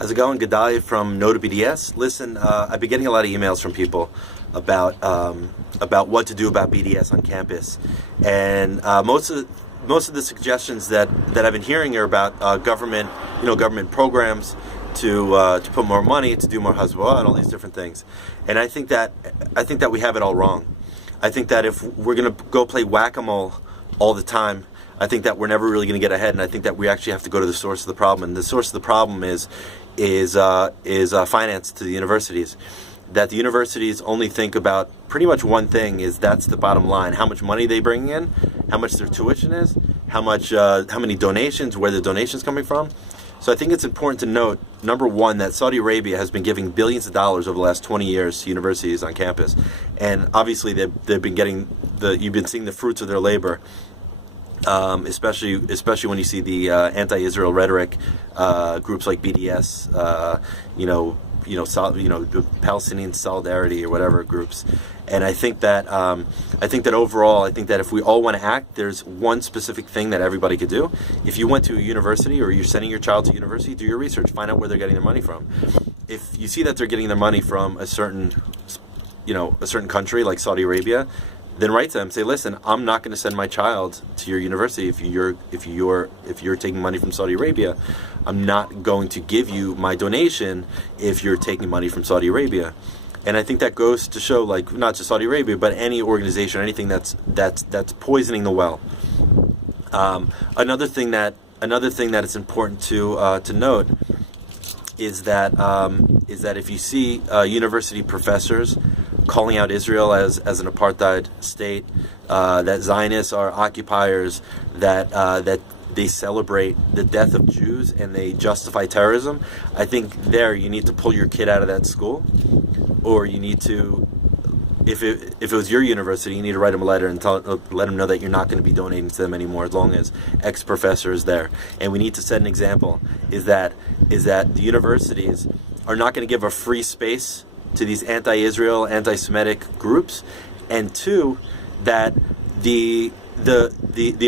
How's it going? Gedalia from No to BDS. Listen, I've been getting a lot of emails from people about what to do about BDS on campus, and most of the suggestions that I've been hearing are about government programs to put more money, to do more Hasbara, and all these different things. And I think that we have it all wrong. I think that if we're going to go play whack-a-mole all the time, I think that we're never really going to get ahead, and I think that we actually have to go to the source of the problem. And the source of the problem is finance to the universities. That the universities only think about pretty much one thing: is that's the bottom line. How much money they bring in, how much their tuition is, how many donations, where the donations coming from. So I think it's important to note, number one, that Saudi Arabia has been giving billions of dollars over the last 20 years to universities on campus, and obviously they've been getting you've been seeing the fruits of their labor. Especially when you see the anti-Israel rhetoric, groups like BDS, the Palestinian Solidarity or whatever groups. And I think that overall, I think that if we all want to act, there's one specific thing that everybody could do. If you went to a university or you're sending your child to university, do your research, find out where they're getting their money from. If you see that they're getting their money from a certain country like Saudi Arabia, then write to them, say, listen, I'm not going to send my child to your university if you're taking money from Saudi Arabia. I'm not going to give you my donation if you're taking money from Saudi Arabia. And I think that goes to show, like, not just Saudi Arabia, but any organization or anything that's poisoning the well. Another thing that is important to note is that if you see university professors calling out Israel as an apartheid state, that Zionists are occupiers, that they celebrate the death of Jews and they justify terrorism, I think there you need to pull your kid out of that school, or you need to, if it was your university, you need to write them a letter and let them know that you're not going to be donating to them anymore as long as X professor is there. And we need to set an example, is that the universities are not going to give a free space to these anti-Israel, anti-Semitic groups, and two, that the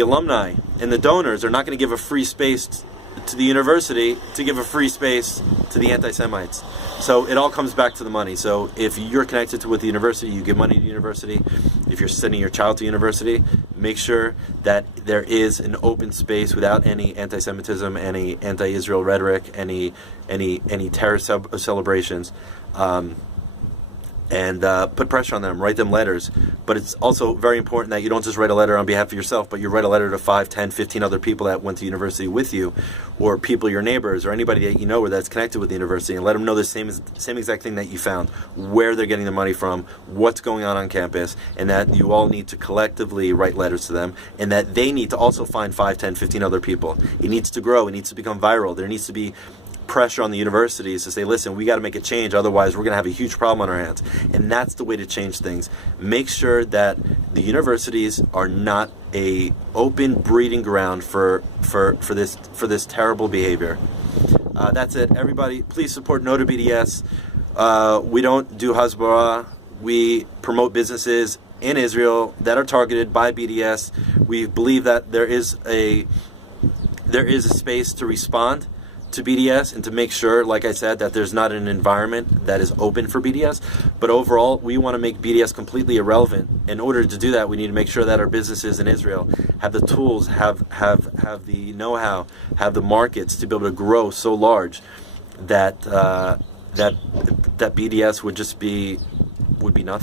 alumni and the donors are not going to give a free space to the university to give a free space to the anti-Semites. So it all comes back to the money. So if you're connected with the university, you give money to the university. If you're sending your child to university, make sure that there is an open space without any anti-Semitism, any anti-Israel rhetoric, any terror celebrations. And put pressure on them, write them letters. But it's also very important that you don't just write a letter on behalf of yourself, but you write a letter to 5, 10, 15 other people that went to university with you, or people, your neighbors, or anybody that you know or that's connected with the university, and let them know the same exact thing that you found, where they're getting the money from, what's going on campus, and that you all need to collectively write letters to them, and that they need to also find 5, 10, 15 other people. It needs to grow. It needs to become viral. There needs to be pressure on the universities to say, listen, we got to make a change, otherwise we're going to have a huge problem on our hands. And that's the way to change things. Make sure that the universities are not a open breeding ground for this terrible behavior. That's it. Everybody, please support No to BDS. We don't do Hasbara. We promote businesses in Israel that are targeted by BDS. We believe that there is a space to respond to BDS and to make sure, like I said, that there's not an environment that is open for BDS. But overall, we want to make BDS completely irrelevant. In order to do that, we need to make sure that our businesses in Israel have the tools, have the know-how, have the markets to be able to grow so large that BDS would be nothing.